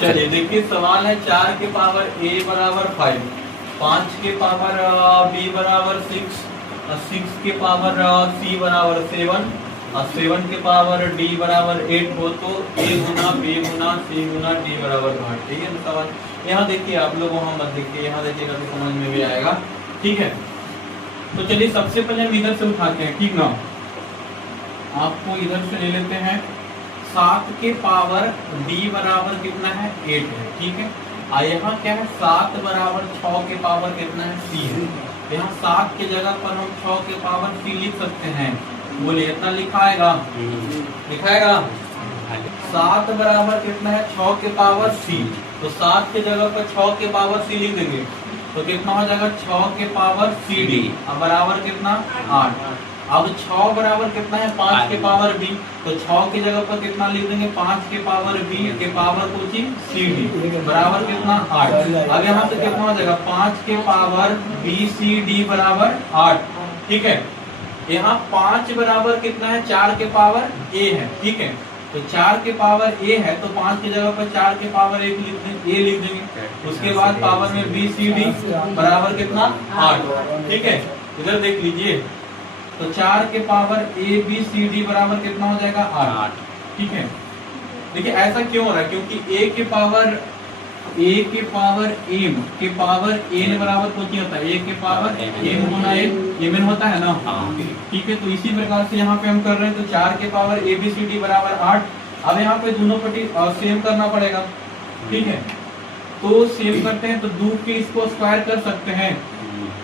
चलिए देखिए सवाल है 4 के पावर a बराबर 5, 5 के पावर b बराबर 6, 6 के पावर c बराबर 7 और 7 के पावर d बराबर 8 हो तो a Guna b Guna c Guna d बराबर 8। ठीक है ना सवाल। यहाँ देखिए आप लोग वहां मत देखिए, यहाँ देखिएगा तो समझ में भी आएगा। ठीक है, तो चलिए सबसे पहले हम इधर से उठाते हैं। ठीक ना, आपको इधर से ले लेते हैं। 7 के पावर d बराबर कितना है 8 है। ठीक है, और यहाँ क्या है 7 बराबर 6 के पावर कितना है c है। यहाँ 7 के जगह पर हम 6 के पावर c लिख सकते हैं। बोलिए इतना लिखाएगा, लिखाएगा 7 बराबर कितना है 6 के पावर c, तो 7 के जगह पर 6 के पावर c लिख देंगे तो कितना हो जाएगा 6 के पावर c d अब बराबर कितना 8। अब 6 बराबर कितना है 5 के पावर b, तो 6 की जगह पर कितना लिख देंगे 5 के पावर b के पावर कुछ सी डी बराबर कितना 8। अब यहाँ से कितना हो जाएगा 5 के पावर b सी डी बराबर 8। ठीक है, यहाँ 5 बराबर कितना है 4 के पावर a है। ठीक है, तो 4 के पावर a है तो 5 की जगह पर 4 के पावर a लिख देंगे। उसके बाद पावर में b सी डी बराबर कितना 8। ठीक है, इधर देख लीजिए तो 4 के power a b c d बराबर कितना हो जाएगा 8। ठीक है, देखिए ऐसा क्यों हो रहा है, क्योंकि a के पावर m के पावर n बराबर कुछ होता है, a के पावर m गुना m n होता है ना। ठीक है, तो इसी प्रकार से यहाँ पे हम कर रहे हैं तो 4 के power a b c d बराबर 8। अब यहाँ पे दोनों पट्टी सेम करना पड़ेगा। ठीक है, तो सेम करते हैं तो 2 के इसको स्क्वायर कर सकते हैं।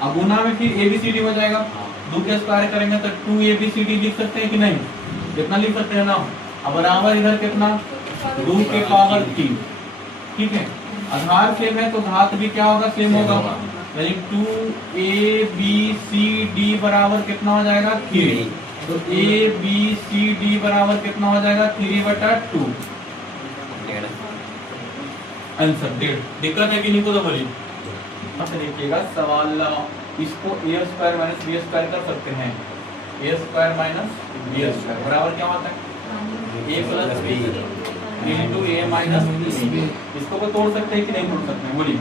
अब गुना में फिर a b c d हो जाएगा, 2 के स्क्वायर करेंगे तो 2abcd लिख सकते हैं कि नहीं, कितना लिख सकते हैं ना। अब बराबर इधर कितना 2 के पावर 3। ठीक है, आधार सेम है तो घात भी क्या होगा सेम होगा, यानी 2abcd बराबर कितना हो जाएगा 3। तो abcd बराबर कितना हो जाएगा 3/2 आंसर। दिक्कत है कि नहीं को तो बोलिए। देखिएगा सवाल, इसको a square minus b square कर सकते हैं। a square minus b square बराबर क्या होता है a plus b into a minus b। इसको को तोड़ सकते हैं कि नहीं तोड़ सकते हैं, बोलिए।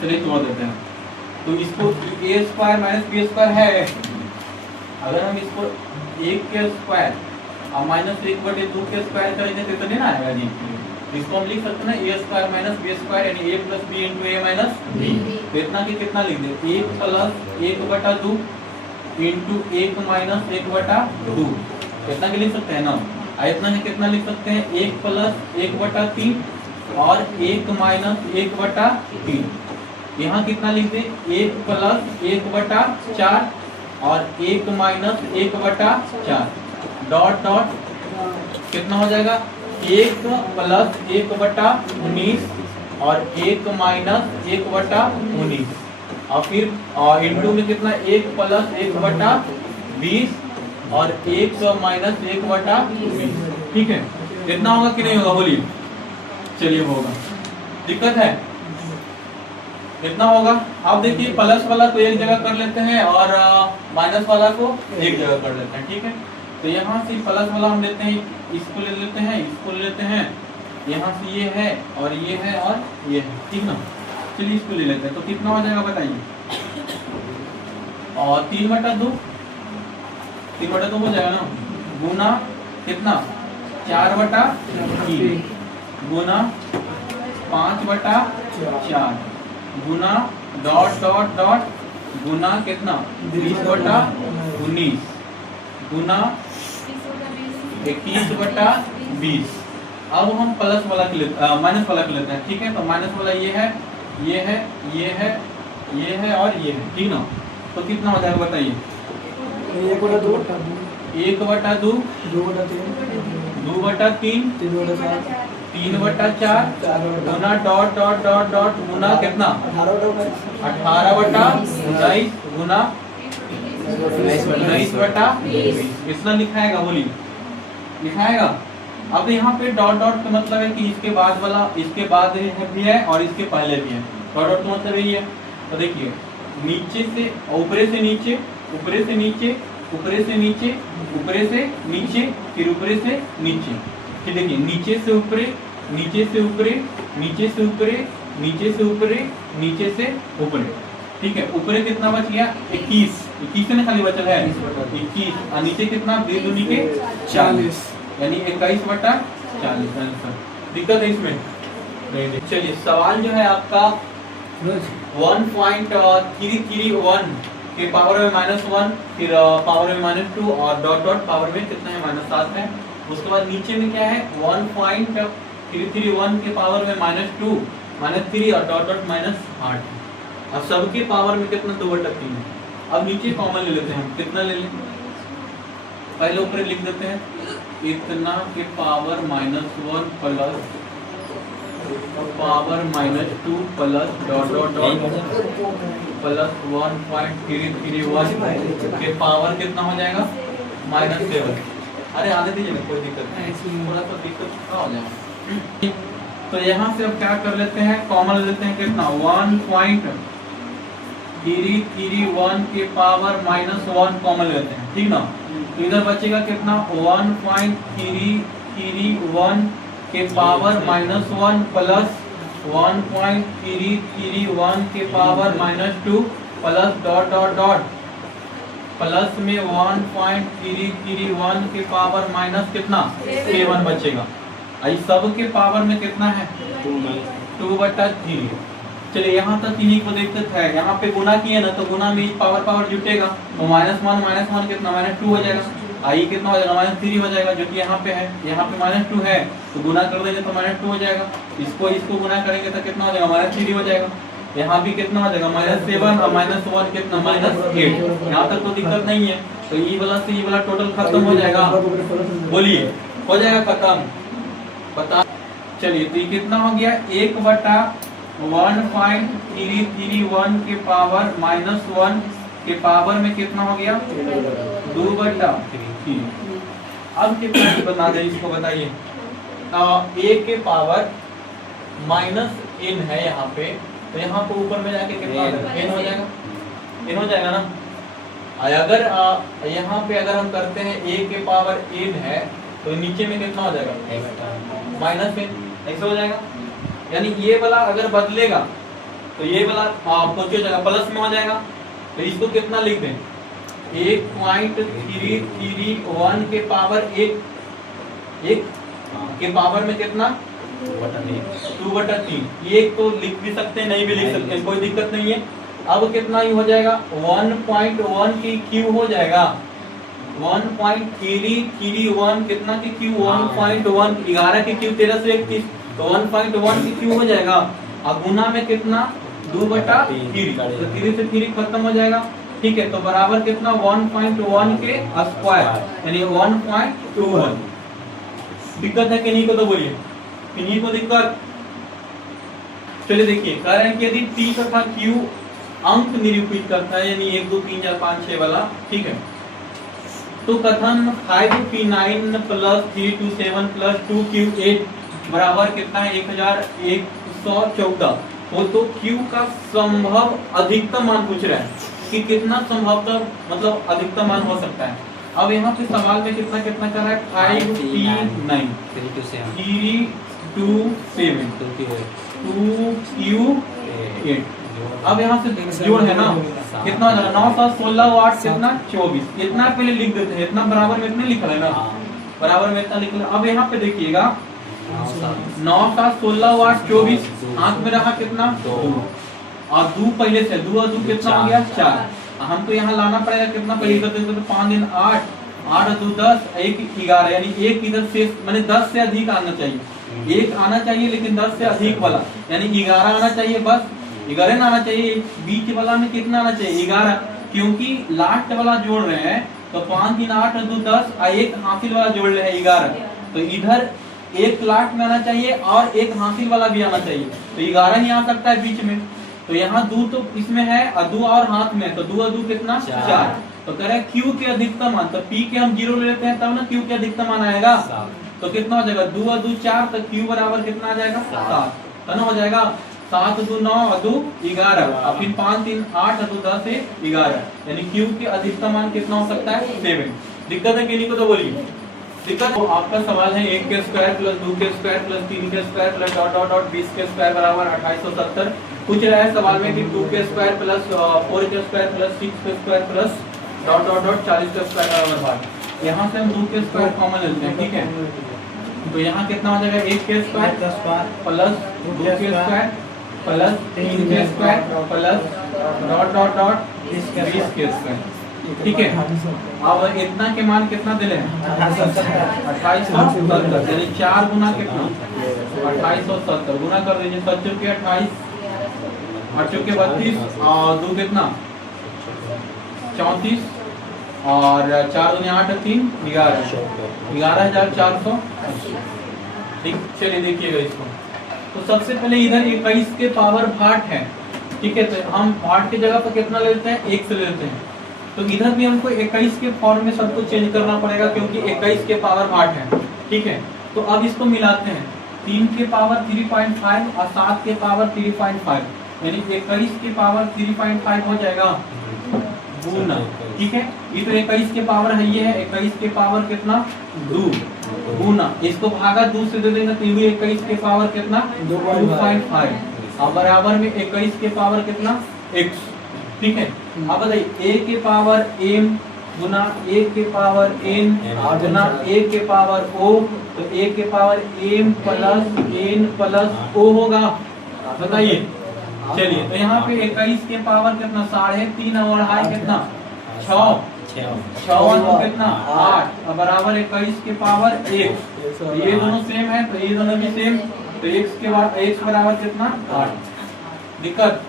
चलिए तोड़ देते हैं। तो इसको a square minus b square है, अगर हम इसको 1 के स्क्वायर और माइनस 1/2 के स्क्वायर करेंगे तो इतना ना आएगा जी। इसको हम लिख सकते हैं a square minus b square यानी a plus b into a minus b। तो इतना की कितना लिख दे 1 प्लस 1/2 इंटू 1 माइनस 1/2 इतना की लिख सकते हैं ना। इतना है कितना लिख सकते हैं 1 प्लस 1/3 और 1 माइनस 1/3। यहाँ कितना लिख दे 1 प्लस 1/4 और 1 माइनस 1/4 डॉट डॉट कितना हो जाएगा 1 प्लस 1/19 और 1 माइनस 1/19 और फिर इंटू में कितना 1 प्लस 1/20 और 1 माइनस 1/20। ठीक है, इतना होगा कि नहीं होगा बोलिए। चलिए होगा, दिक्कत है इतना होगा। अब देखिए प्लस वाला को एक जगह कर लेते हैं और माइनस वाला को एक जगह कर लेते हैं। ठीक है, तो यहाँ से प्लस वाला हम लेते हैं, इसको ले लेते हैं, इसको ले लेते हैं, यहाँ से ये है और ये है और ये है। ठीक ना, चलिए इसको ले लेते हैं तो कितना हो जाएगा बताइए। और 3/2 हो जाएगा ना, गुना कितना 4/3 गुना 5/4 गुना डॉट डॉट डॉट गुना कितना 20/19 गुना 21/20। अब हम प्लस वाला माइनस वाला लेते हैं। ठीक है, तो माइनस वाला ये है, ये है, ये है, ये है और ये है। ठीक ना, तो कितना हो जाएगा बताइए 1/2 1/2 2/3 3/4 गुना डॉट डॉट डॉट डॉट गुना कितना 18/19 गुना 19/20। इतना लिखाएगा बोलिए, लिखाएगा। अब यहाँ पे डॉट डॉट का मतलब है कि इसके बाद वाला इसके बाद भी है और इसके पहले भी है। डॉट डॉट का मतलब यही है। तो देखिए नीचे से ऊपरे से नीचे, ऊपरे से नीचे, ऊपरे से नीचे, ऊपरे से नीचे, फिर ऊपरे से नीचे। फिर देखिए नीचे से ऊपरे, नीचे से ऊपरे, नीचे से ऊपरे, नीचे से ऊपरे, नीचे से ऊपरे। ठीक है, ऊपरे कितना बच गया 21, 21 में खाली बचल है 21, और नीचे कितना 2 दूनी के 40, यानी 21/40 आंसर। दिक्कत है इसमें? नहीं। चलिए सवाल जो है आपका 1.331 के पावर में -1, फिर पावर में -2 और डॉट डॉट पावर में कितना है -7 है। उसके बाद नीचे में क्या है 1.331 के पावर में -2, -3 और डॉट डॉट -8। अब सबके पावर में कितना 2/3 है। अब नीचे कॉमन ले लेते हैं हम, कितना ले लें? पहले ऊपर लिख देते हैं इतना के power -1 plus power -2 plus dot dot dot plus 1.331 के पावर कितना हो जाएगा -7। अरे आने दीजिए ना, कोई दिक्कत नहीं, थोड़ा सा दिक्कत का हो जाएगा। तो यहाँ से अब क्या कर लेते हैं, कॉमन ले लेते हैं कितना 1.331 के पावर -1 कॉमन लेते हैं, ठीक ना। तो इधर बचेगा कितना 1.331 के पावर -1 प्लस 1.331 के power -2 plus dot dot dot plus में 1.331 के पावर माइनस कितना 7 बचेगा। आई सब के पावर में कितना है 2/3। चलिए यहाँ तक इन्हीं को दिक्कत है, यहाँ पे गुना किए ना तो गुना में पावर पावर जुटेगा तो -1 कितना -2 हो जाएगा। आई कितना हो जाएगा -3 हो जाएगा, जो कि यहाँ पे है, यहाँ पे -2 है तो गुना कर देंगे तो -2 हो जाएगा। इसको गुना करेंगे तो कितना हो जाएगा -3 हो जाएगा। यहाँ भी कितना हो जाएगा -7 और -1 कितना -8। यहाँ तक तो दिक्कत नहीं है। तो ई वाला से ई वाला टोटल खत्म हो जाएगा, बोलिए हो जाएगा खत्म, बता। चलिए तो ये कितना हो गया 1/1.331 के पावर -1 के पावर में कितना हो गया 2/3। अब कितना बता दें इसको, बताइए। a के पावर -n है यहाँ पे, तो यहाँ पे ऊपर में जाके कितना n हो जाएगा, n हो जाएगा ना। अगर यहाँ पे अगर हम करते हैं a के पावर n है तो नीचे में कितना हो जाएगा -n, ऐसा हो जाएगा। यानी ये वाला अगर बदलेगा तो ये वाला पहुंचे जाएगा प्लस में हो जाएगा। तो इसको कितना लिख दें 1.331 के पावर 1 के पावर में कितना 2/3। ये तो लिख भी सकते हैं, नहीं भी लिख सकते हैं, कोई दिक्कत नहीं है। अब कितना ही हो जाएगा 1.1 की क्यू हो जाएगा 1.331 कितना की क्यू 1.1 11 की क्यू 1331 तो 1.1 की क्यू हो जाएगा। और गुना में कितना 2/3 तो 3 से 3 खत्म हो जाएगा। ठीक है, तो बराबर कितना 1.1 के स्क्वायर यानी 1.21। दिक्कत है कि नहीं को तो बोलिए, इन्हीं को दिक्कत। चलिए देखिए कह रहे हैं कि यदि P तथा Q अंक निरूपित करता है यानी 1 2 3 4 5 6 वाला, ठीक है, तो कथन 5P9 प्लस 327 प्लस 2Q8 बराबर कितना है 1114। तो Q का संभव अधिकतम मान पूछ रहा है कि कितना संभवतः मतलब अधिकतम मान हो सकता है। अब यहाँ पे सवाल में कितना कितना कर रहा है 5P9 327 2Q8। अब यहाँ से जोड़ है ना, कितना 9 7 16 8 कितना 24, इतना पहले लिख देते हैं, इतना बराबर में इतने लिखा है ना, बराबर में इतना लिखा। अब यहाँ पे देखिएगा 9 7 16 8 24 हाथ में रहा कितना 2 और 2 पहले से 2 और 2 कितना हो गया 4। हम तो यहाँ लाना पड़ेगा कितना पहले करते तो 5 दिन 8 8 2 10 1 11 यानी एक इधर से मैंने 10 से अधिक आना चाहिए, एक आना चाहिए लेकिन 10 से अधिक वाला यानी 11 आना चाहिए, बस 11 आना चाहिए। बीच वाला में कितना आना चाहिए 11, क्योंकि लास्ट वाला जोड़ रहे हैं तो 5 दिन 8 2 10 और एक हासिल वाला जोड़ रहे हैं 11, तो इधर एक लास्ट में आना चाहिए और एक हासिल वाला भी आना चाहिए, तो 11 ही आ सकता है बीच में। तो यहाँ 2 तो इसमें है और 2 और हाथ में, तो 2 और 2 कितना 4। तो कह रहे हैं Q के अधिकतम मान, तो P के हम 0 ले लेते हैं तब ना Q के अधिकतम मान आएगा, तो कितना हो जाएगा 2 और 2 4, तो Q बराबर कितना आ जाएगा 7, तो ना हो जाएगा 7 2 9 और 2 11 और फिर 5 3 8 और 2 10 से 11 यानी Q के अधिकतम मान कितना हो सकता है 7। दिक्कत है कि नहीं को तो बोलिए, दिक्कत तो आपका सवाल है 1 के स्क्वायर प्लस 2 के स्क्वायर प्लस 3 के square plus dot dot dot 20 के स्क्वायर बराबर 2870। पूछ रहा है सवाल में कि 2 के स्क्वायर प्लस 4 के स्क्वायर प्लस 6 के square plus dot dot dot 40 के स्क्वायर बराबर 5। यहाँ से हम 2 के स्क्वायर कॉमन लेते हैं, ठीक है। तो यहाँ कितना हो जाएगा 1 के स्क्वायर प्लस 2 के स्क्वायर प्लस 3 के square plus dot dot dot 20 के स्क्वायर, ठीक है। अब इतना के मान कितना दिले हैं 2870, यानी 4 गुना कितना 2870 गुना कर दीजिए। 7 चौके 28, 8 चौके 32 और 2 कितना 34 और 4 दूनी 8 3 11,480। ठीक, चलिए देखिएगा इसको। तो सबसे पहले इधर 21 के पावर भाट है, ठीक है। तो हम भाट की जगह पर कितना ले लेते हैं 1 से ले लेते हैं। तो इधर भी हमको 21 के फॉर्म में सब कुछ चेंज करना पड़ेगा क्योंकि 21 के पावर भाट है, ठीक है। तो अब इसको मिलाते हैं 3 के पावर 3.5 और 7 के पावर 3.5, यानी 21 के पावर 3.5 हो जाएगा गुना, ठीक है। ये तो 21 के पावर है, ये है 21 के पावर कितना 2 गुना, इसको भागा 2 से दे देंगे तो ये 21 के पावर कितना 2.5 और बराबर में 21 के पावर कितना x, ठीक है। अब बताइए a के पावर m गुना a के पावर n गुना a के पावर o, तो a के power m plus n plus o होगा, बताइए। चलिए, तो यहाँ पे 21 के पावर कितना 3.5 और 2.5 कितना 6 और कितना 8 और बराबर 21 के पावर 1। तो ये दोनों सेम है, तो ये दोनों भी सेम, तो x के बाद x बराबर कितना 8। दिक्कत